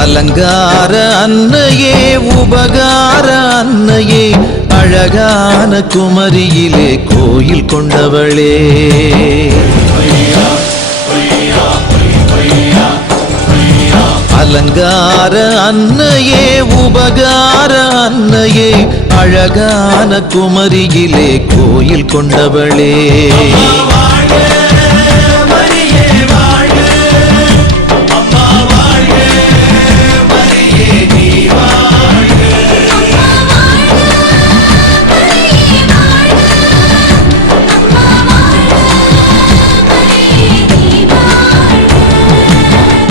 அலங்கார அன்னையே உபகார அன்னையே அழகான குமரியிலே கோயில் கொண்டவளே. அலங்கார அன்னையே உபகார அன்னையே அழகான குமரியிலே கோயில் கொண்டவளே.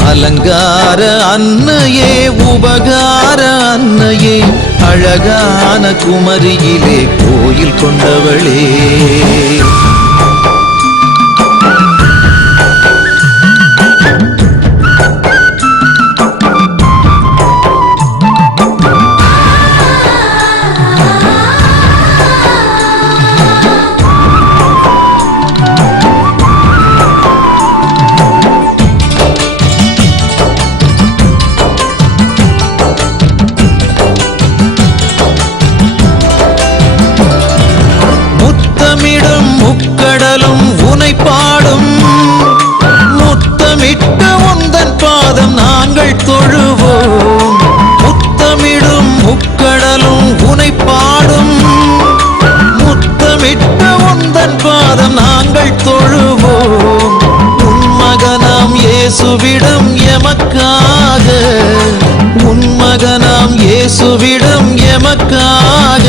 அலங்கார அன்னையே உபகார அன்னையே அழகான குமரியிலே கோயில் கொண்டவளே. முக்கடலும் உனை பாடும், முத்தமிட்ட உந்தன் பாதம் நாங்கள் தொழுவோம். முத்தமிடும் முக்கடலும் உனை பாடும், முத்தமிட்ட உந்தன் பாதம் நாங்கள் தொழுவோம். உன் மகனாம் இயேசுவிடம் எமக்காக, உன் மகனாம் இயேசுவிடம் எமக்காக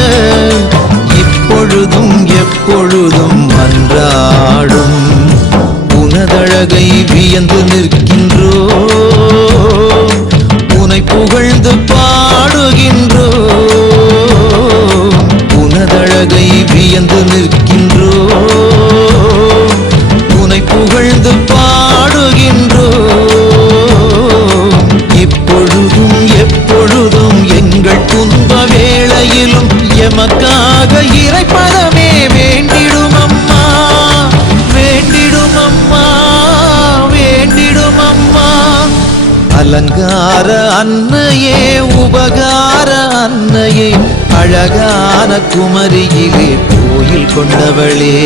இப்பொழுதும் எப்பொழுதும் மன்றாடும். உனதழகை வியந்து நிற்கின்றோம், உனை புகழ்ந்து பாடுகின்றோம். உனதழகை வியந்து நிற்கின்றோம், உனை புகழ்ந்து பாடுகின்றோம். இப்பொழுதும் எப்பொழுதும் எங்கள் துன்ப வேளையிலும் எமக்காக இறைப்பதமே வேண்டிடும் அம்மா, வேண்டிடும் அம்மா, வேண்டிடும் அம்மா. அலங்கார அன்னையே உபகார அன்னையே அழகான குமரியிலே கோயில் கொண்டவளே.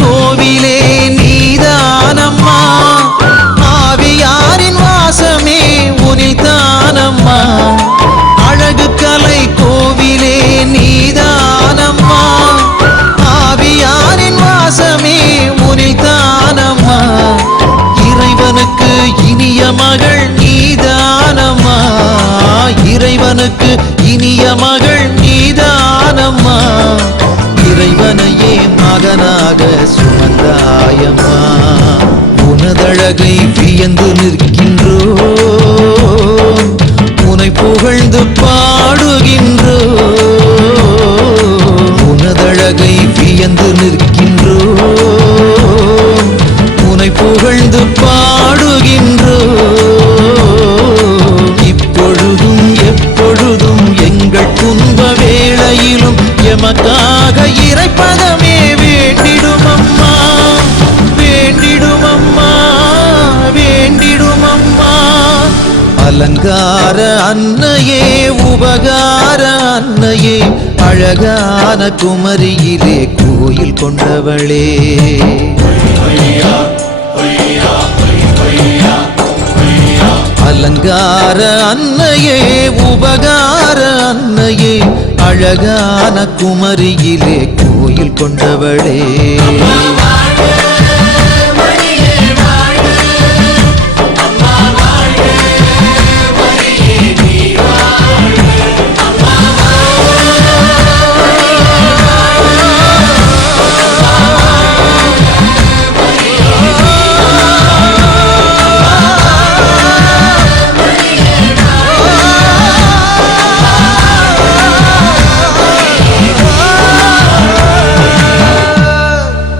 கோவிலே நீதானம்மா, ஆவியாரின் வாசமே உனில் தானம்மா. அழகு கலை கோவிலே நீதானம்மா, ஆவியாரின் வாசமே உனில் தானம்மா. இறைவனுக்கு இனிய மகள் நீதானம்மா, இறைவனுக்கு இனிய மகள் நீதானம்மா. இறைவனையே மகனாக சுமந்தாயம்மா. உனதழகை வியந்து நிற்கின்றோம், உனை புகழ்ந்து பாடுகின்றோம். உனதழகை வியந்து நிற்கின்றோம், உனை புகழ்ந்து பாடுகின்றோம். இப்பொழுதும் எப்பொழுதும் எங்கள் துன்ப வேளையிலும் எமக்காக இறைப்பதமே வேண்டிடும் அம்மா, வேண்டிடும் அம்மா, வேண்டிடும் அம்மா. அலங்கார அன்னையே உபகார அன்னையே அழகான குமரியிலே கோயில் கொண்டவளே. அலங்கார அன்னையே உபகார அன்னையே அழகான குமரியிலே கோயில் கொண்டவளே.